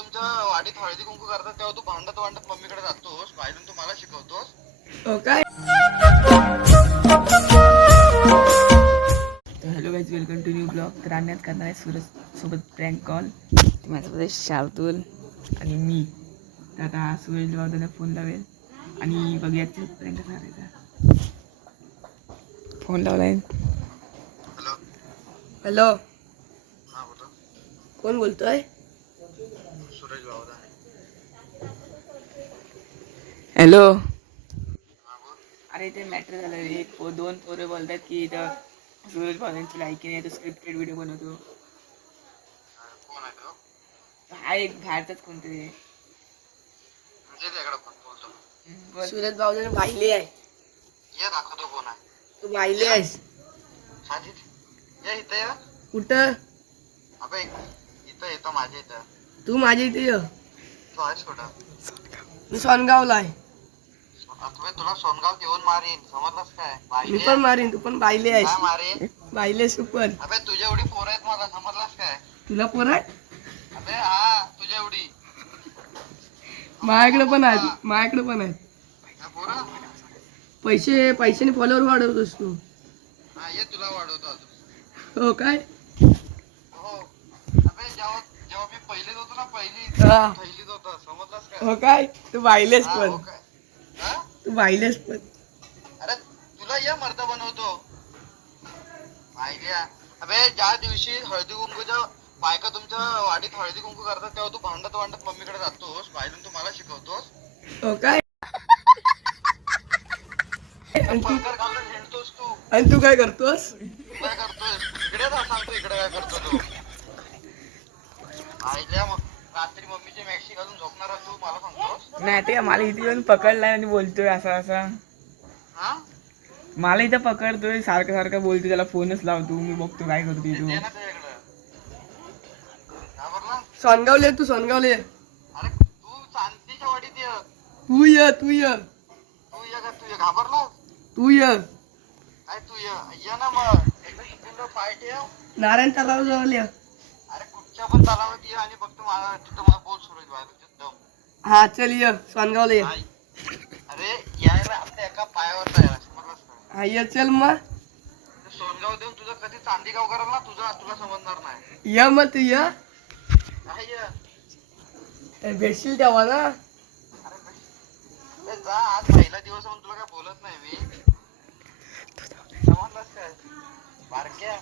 तुमच्या वाडीत हळदी कुंकू करतात तेव्हा तू भांडत भांडत मम्मीकडे जातोस, बाहेरून तू मला शिकवतोस. हो काय. Hello guys, welcome to new blog. तर आम्ही आज करणार आहे सूरज सोबत प्रँक कॉल. माझ्यासोबत शार्दूल आणि मी. तर आता सूरज वावदाने फोन लावेल आणि बघूया प्रँक कसा करायचा. फोन लावलाय. हॅलो. हॅलो, हा बोला. कोण बोलतोय? सूरज बावदा. हॅलो. हा बोल. अरे ते मॅटर झालं रे. दोन पोरं बोलतात की इथं सूरज बावदांची लायकी नाही, तो स्क्रिप्टेड व्हिडिओ बनवतो. कोण आहे तो? हा एक बाहेरचाच कोणतरी. म्हणजे त्याकडे कोण बोलतो? सूरज बावदाने बाहिले आहे. ये दाखवतो कोण आहे. तू बाहिले आहेस? साजिद ये इथं या. कुठं? अबे इथं येतो माझ्या इथं. तू माझ्या इथे ये. तू आहेस कुठं? मी सोनगावला आहे. अबे तुला सोनगाव येऊन मारीन, समजलास काय? मी बाहिले पण मारीन, तू पण बाहिले आहेस. काय मारीन? बाहिलेस तू पण. अबे तुझ्या एवढी पोरं आहेत मला, समजलास काय? तुला पोर आहे? अबे हा तुझ्या एवढी. माझ्याकडे पण आहेत, माझ्याकडे पण आहेत. पोरं पैशाने फॉलोअर वाढवतोस तू. हा ये तुला वाढवतो अजून. हो काय. हो. अबे जेव्हा जेव्हा मी पहिलीत होतो ना, पहिलीत होतो, समजलास काय? हो काय. तू बाहिलेस हा, पण. हो काय? हा? तू बाहिलेस पण. अरे तुला या मर्द बनवतो. आयडिया. अबे ज्या दिवशी हळदी कुंकूच्या बायका तुमच्या वाडीत हळदी कुंकू करतात तेव्हा तू भांडत भांडत मम्मीकडे जातोस, बाहेरून तू मला शिकवतोस. हो काय. पलकर घालून हिंडतोस तू. आणि तू काय करतोस? तू काय करतोय? इकडे जा, सांगतो इकडे काय करतो तू. आयडिया. मग रात्री मम्मीची मॅक्सी घालून झोपणारा तू मला सांगतोस? नाही ते मला इथे येऊन पकडलाय आणि बोलतोय असा असा. हा? मला इथं पकडतोय, सारखं सारखं बोलतोय, त्याला फोनच लावतो. मी बघतो काय करतोय तू. दे ना त्याच्याकडं. घाबरला? सोनगावले तू, सोनगावले. अरे तू चांदीच्या वाडीत ये. तू ये, तू ये. तू ये का? तू ये. घाबरला? तू ये. काय तू ये? ये ना मग. एकदा शिकून पाय ठेव. नारायण तलाव जवळ ये. अरे कुठच्या पण तलावात ये आणि फक्त मला तिथं मला बोल सूरज बाहेर दम. हा चल ये, सोनगावला ये. नाही. अरे यायला आपल्या एका पायावर जायला, समजलंस का? हा ये चल मग. ते सोनगाव देऊन तुझं कधी चांदी गाव कराल ना, तुला समजणार नाही. ये मग तू ये. काय ये? भेटशील तेव्हा ना. अरे जा, आज पहिला दिवस म्हणून तुला काय बोलत नाही मी. समजलंस काय? बारक्या.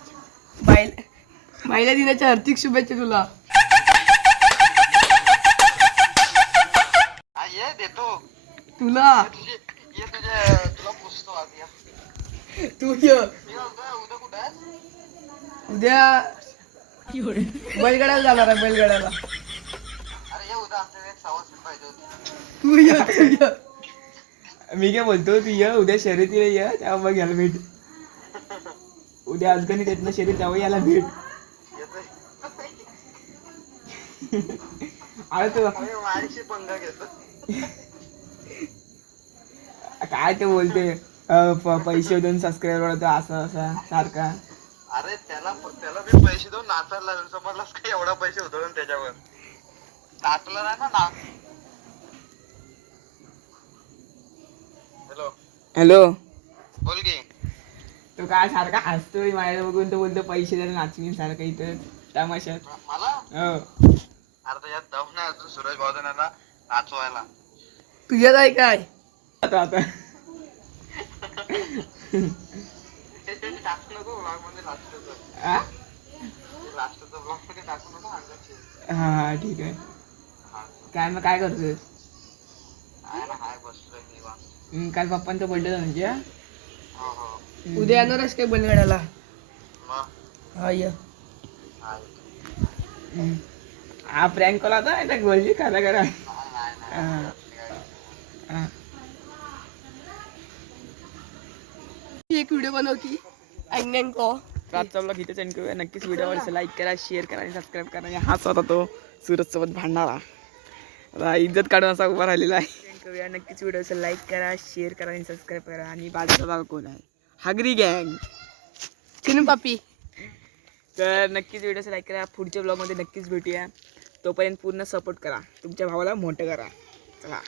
महिला दिनाच्या हार्दिक शुभेच्छा तुला. हा ये, देतो. तुला तुला पुसतो आधी. तू ये. मी म्हणतोय उद्या कुठं आहे? उद्या बैलगाड्याला जाणार आहे, बैलगाड्याला. अरे ये उद्या आमच्या एक सवासीन पाहिजे होती. तू ये, तू ये. मी काय बोलतो, तू ये उद्या शर्यतीला ये, तेव्हा मग याला भेट. उद्या अजगणी देत ना शर्यत, तेव्हा याला भेट. येतोय. अरे तू माझ्याशी पंगा घेतो. काय ते बोलते, पैसे देऊन सबस्क्राईबर वाढवतो असं असं सारखा. अरे त्याला मी पैसे देऊन नाचायला लागेल, समजलास का? एवढा पैसे होतो ना त्याच्यावर. नाचला नाही ना. हॅलो. हॅलो. बोल की. तो काय सारखा हसतोय माझ्या बघून, तो बोलतो पैसे द्यायला नाचवीन सारखं इथं तमाशात. मला हो. अरे यात दम नाही अजून सूरज भावदानाला नाचवायला. तुझ्यात आहे काय आता? टाकू नको ब्लॉग मध्ये, लास्टचा ब्लॉग मध्ये टाकू नको अंगाची. हा ठीक आहे. काय मग काय करतोय? हाय बसलोय निवांत. काल पप्पांचा बर्थडे झाला म्हणजे. हो हो. उद्या येणार आहेस काय बैलगाड्याला? मग हा ये. हाय. हा प्रँक कॉल आता आहे बोलली खरं खरं. एक व्हिडिओ बनवती ऐकण्यांको. आजचा ब्लॉग इथेच एंड करूया. नक्कीच व्हिडिओ आवडला लाईक करा, शेअर करा आणि सबस्क्राईब करा. आणि हाच होता तो सूरज सोबत भांडणारा, आता इज्जत काढून असा उभा राहिलेला आहे. एंड करूया. नक्कीच व्हिडिओ लाईक करा, शेअर करा आणि सबस्क्राईब करा. आणि बाजूचा भाग कोण आहे? हगरी गँग, चिनू पापी. तर नक्कीच व्हिडिओ लाईक करा. पुढच्या ब्लॉगमध्ये नक्कीच भेटूया. तोपर्यंत पूर्ण सपोर्ट करा, तुमच्या भावाला मोठं करा. चला.